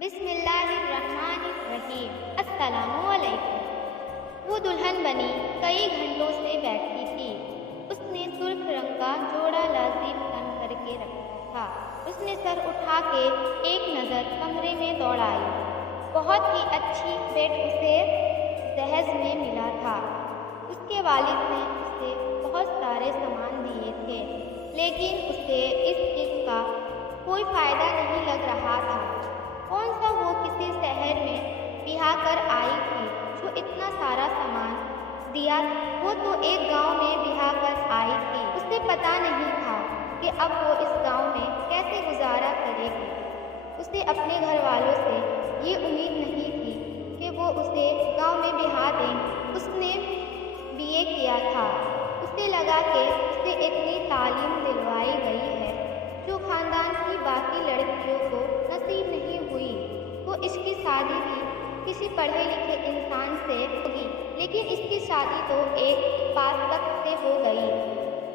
بسم اللہ الرحمن الرحیم۔ السلام علیکم۔ وہ دلہن بنی کئی گھنٹوں سے بیٹھی تھی۔ اس نے سرخ رنگ کا جوڑا لازم تن کر کے رکھا تھا۔ اس نے سر اٹھا کے ایک نظر کمرے میں دوڑائی۔ بہت ہی اچھی بیڈ اسے جہیز میں ملا تھا۔ اس کے والد نے اسے بہت سارے سامان دیے تھے، لیکن اسے اس چیز کا کوئی فائدہ نہیں لگ رہا تھا۔ کون سا وہ کسی شہر میں بیاہ کر آئی تھی جو اتنا سارا سامان دیا؟ وہ تو ایک گاؤں میں بیاہ کر آئی تھی۔ اسے پتا نہیں تھا کہ اب وہ اس گاؤں میں کیسے گزارا کرے گی۔ اسے اپنے گھر والوں سے یہ امید نہیں تھی کہ وہ اسے گاؤں میں بیاہ دیں۔ اس نے بی اے کیا تھا۔ اسے لگا کہ اسے اتنی تعلیم دلوائی گئی ہے جو خاندان کی باقی لڑکیوں کو نصیب نہیں ہوئی۔ وہ اس کی شادی بھی کسی پڑھے لکھے انسان سے ہوگی، لیکن اس کی شادی تو ایک فاسق سے ہو گئی۔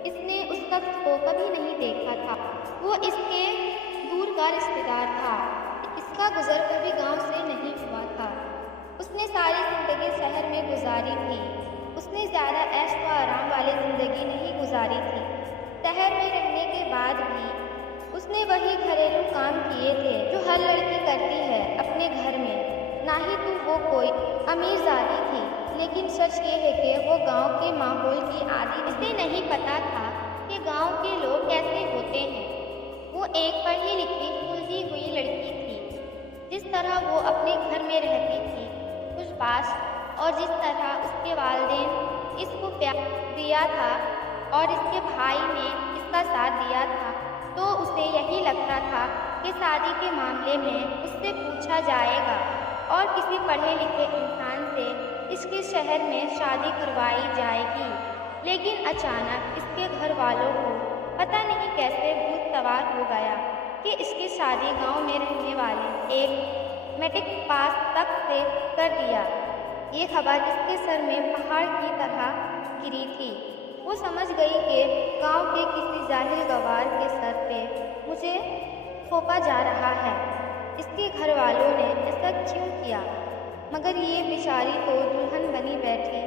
اس نے اس شخص کو کبھی نہیں دیکھا تھا۔ وہ اس کے دور کا رشتہ دار تھا۔ اس کا گزر کبھی گاؤں سے نہیں ہوا تھا۔ اس نے ساری زندگی شہر میں گزاری تھی۔ اس نے زیادہ عیش و آرام والی زندگی نہیں گزاری تھی۔ شہر میں رہنے کے بعد بھی اس نے وہی گھریلو کام کیے تھے جو ہر لڑکی کرتی ہے اپنے گھر میں۔ نہ ہی تو وہ کوئی امیر زادی تھی، لیکن سچ یہ ہے کہ وہ گاؤں کے ماحول کی عادی۔ اسے نہیں پتا تھا کہ گاؤں کے لوگ کیسے ہوتے ہیں۔ وہ ایک پڑھی لکھی سلجھی ہوئی لڑکی تھی۔ جس طرح وہ اپنے گھر میں رہتی تھی خوش باش، اور جس طرح اس کے والدین اس کو پیار دیا تھا اور اس کے بھائی نے اس کا ساتھ دیا تھا، تو اسے یہی لگتا تھا کہ شادی کے معاملے میں اس سے پوچھا جائے گا اور کسی پڑھے لکھے انسان سے اس کے شہر میں شادی کروائی جائے گی۔ لیکن اچانک اس کے گھر والوں کو پتہ نہیں کیسے بھوت سوار ہو گیا کہ اس کی شادی گاؤں میں رہنے والے ایک میٹرک پاس تک سے کر دیا۔ یہ خبر اس کے سر میں پہاڑ کی طرح گری تھی۔ وہ سمجھ گئی کہ گاؤں کے کسی جاہل گوار کے سر پہ مجھے تھوپا جا رہا ہے۔ اس کے گھر والوں نے ایسا کیوں کیا؟ مگر یہ بیچاری تو دلہن بنی بیٹھی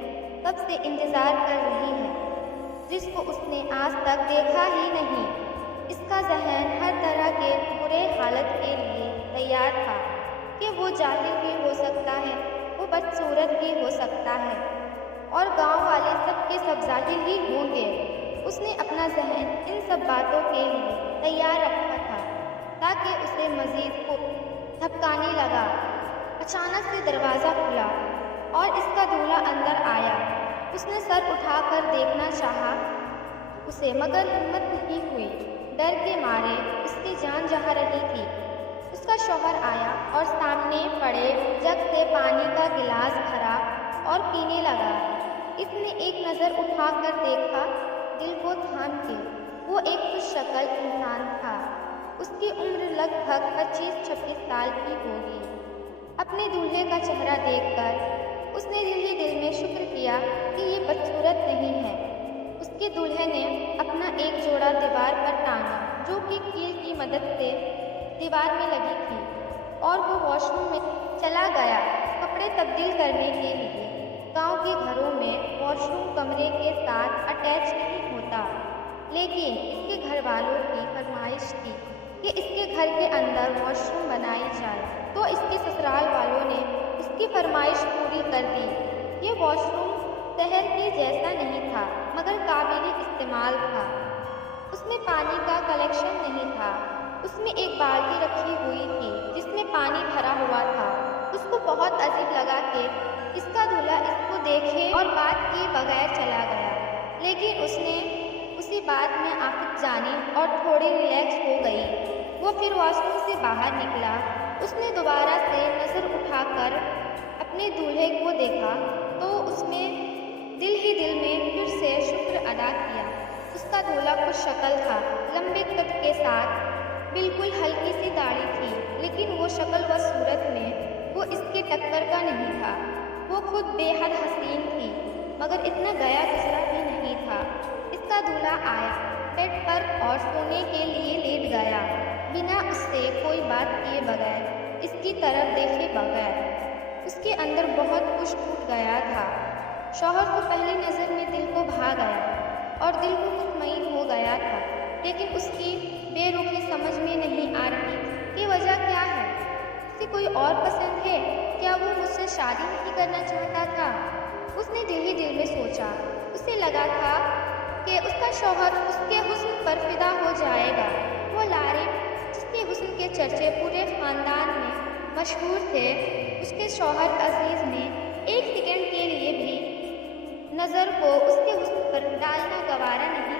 کب سے انتظار کر رہی ہے، جس کو اس نے آج تک دیکھا ہی نہیں۔ اس کا ذہن ہر طرح کے برے حالت کے لیے تیار تھا کہ وہ جاہل بھی ہو سکتا ہے، وہ بدصورت بھی ہو سکتا ہے، اور گاؤں والے سب کے سب جاہل ہی ہوں گے۔ اس نے اپنا ذہن ان سب باتوں کے لیے تیار رکھا تھا تاکہ اسے مزید کو دھپکانے لگا۔ اچانک سے دروازہ کھلا اور اس کا دولہا اندر آیا۔ اس نے سر اٹھا کر دیکھنا چاہا اسے، مگر ہمت نہیں ہوئی۔ ڈر کے مارے اس کی جان جا رہی تھی۔ اس کا شوہر آیا اور سامنے پڑے جگ سے پانی کا گلاس بھرا اور پینے لگا۔ اس نے ایک نظر اٹھا کر دیکھا، دل کو تھام کے۔ وہ ایک خوش شکل انسان تھا۔ اس کی عمر لگ بھگ 25-26 سال کی ہوگی۔ اپنے دولہے کا چہرہ دیکھ کر اس نے دل ہی دل میں شکر کیا کہ یہ بدصورت نہیں ہے۔ اس کے دولہے نے اپنا ایک جوڑا دیوار پر ٹانگا جو کہ کیل کی مدد سے دیوار میں لگی تھی، اور وہ واش روم میں چلا گیا کپڑے تبدیل کرنے کے لیے۔ گاؤں کے گھروں میں واش روم کمرے کے ساتھ اٹیچ نہیں ہوتا، لیکن اس کے گھر والوں کی فرمائش تھی کہ اس کے گھر کے اندر واش روم بنائی جائے، تو اس کے سسرال والوں نے اس کی فرمائش پوری کر دی۔ یہ واش روم شہر کے جیسا نہیں تھا، مگر قابل استعمال تھا۔ اس میں پانی کا کنیکشن نہیں تھا۔ اس میں ایک بالٹی رکھی ہوئی تھی جس میں پانی بھرا ہوا تھا۔ اس کو بہت عجیب لگا کہ اس کا دولہا اس کو دیکھے اور بات کیے بغیر چلا گیا، لیکن اس نے اسی بات میں آفت جانی اور تھوڑی ریلیکس ہو گئی۔ وہ پھر واش روم سے باہر نکلا۔ اس نے دوبارہ سے نظر اٹھا کر اپنے دولہے کو دیکھا تو اس نے دل ہی دل میں پھر سے شکر ادا کیا۔ اس کا دولہا خوش شکل تھا، لمبے قد کے ساتھ، بالکل ہلکی سی داڑھی تھی، لیکن وہ شکل و صورت میں وہ اس کے ٹکر کا نہیں تھا۔ وہ خود بے حد حسین تھی، مگر اتنا گیا گزرا بھی نہیں تھا۔ اس کا دولہا آیا بیڈ پر اور سونے کے لیے لیٹ گیا، بنا اس سے کوئی بات کیے بغیر۔ اس کی طرف دیکھے بغیر۔ اس کے اندر بہت کچھ ٹوٹ گیا تھا۔ شوہر کو پہلی نظر میں دل کو بھا گیا اور دل کو مطمئن ہو گیا تھا، لیکن اس کی بے رخی سمجھ میں نہیں آ رہی کہ وجہ کیا ہے۔ اسے کوئی اور پسند ہے؟ کیا وہ مجھ سے شادی نہیں کرنا چاہتا تھا؟ اس نے دل ہی دل میں سوچا۔ اسے لگا تھا کہ اس کا شوہر اس کے حسن پر فدا ہو جائے گا۔ وہ لارب جس کے حسن کے چرچے پورے خاندان میں مشہور تھے، اس کے شوہر عزیز نے ایک سیکنڈ کے لیے بھی نظر کو اس کے حسن پر ڈالنا گوارا نہیں